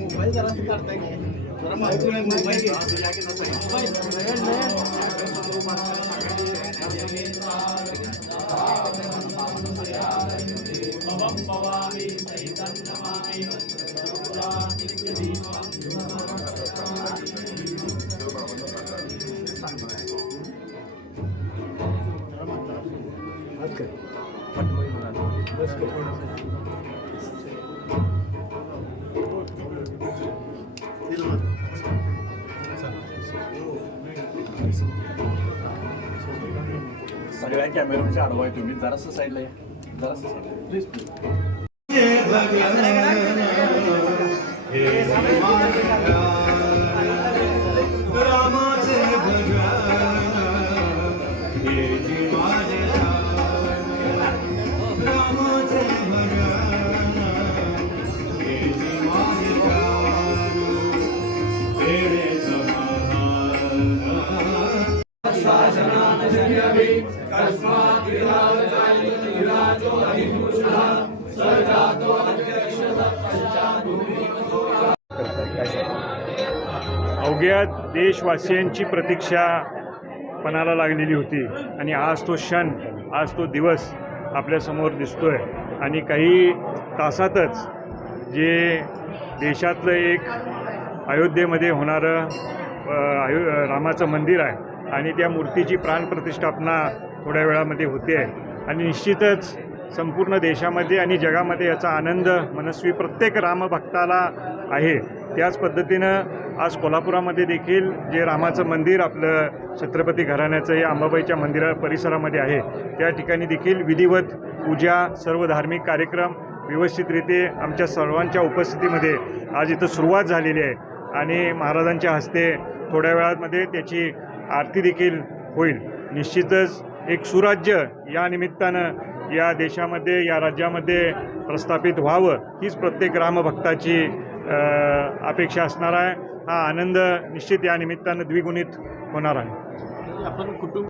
Mobile जरा काढता की जरा मोबाईल सगळ्या कॅमेऱ्याच्या आडवा आहे तुम्ही जरासं साईडला या जरासं साईडला प्लीज अवघ्या देशवासियांची प्रतीक्षा पणाला लागलेली होती आणि आज तो क्षण, आज तो दिवस आपल्यासमोर दिसतोय आणि काही तासातच जे देशातलं एक अयोध्येमध्ये होणारं रामाचं मंदिर आहे आणि त्या मूर्तीची प्राणप्रतिष्ठापना थोड्या वेळामध्ये होते आणि निश्चितच संपूर्ण देशामध्ये आणि जगामध्ये याचा आनंद मनस्वी प्रत्येक रामभक्ताला आहे। त्याच पद्धतीनं आज कोल्हापुरामध्ये देखील जे रामाचं मंदिर आपलं छत्रपती घराण्याचं या अंबाबाईच्या मंदिरा परिसरामध्ये आहे त्या ठिकाणी देखील विधिवत पूजा सर्व धार्मिक कार्यक्रम व्यवस्थितरीत्या आमच्या सर्वांच्या उपस्थितीमध्ये आज इथं सुरुवात झालेली आहे आणि महाराजांच्या हस्ते थोड्या वेळामध्ये त्याची आरती देखील होईल। निश्चितच एक सुराज्य या निमित्तानं या देशामध्ये या राज्यामध्ये प्रस्थापित व्हावं हीच प्रत्येक रामभक्ताची अपेक्षा असणार आहे। हा आनंद निश्चित या निमित्तानं द्विगुणित होणार आहे।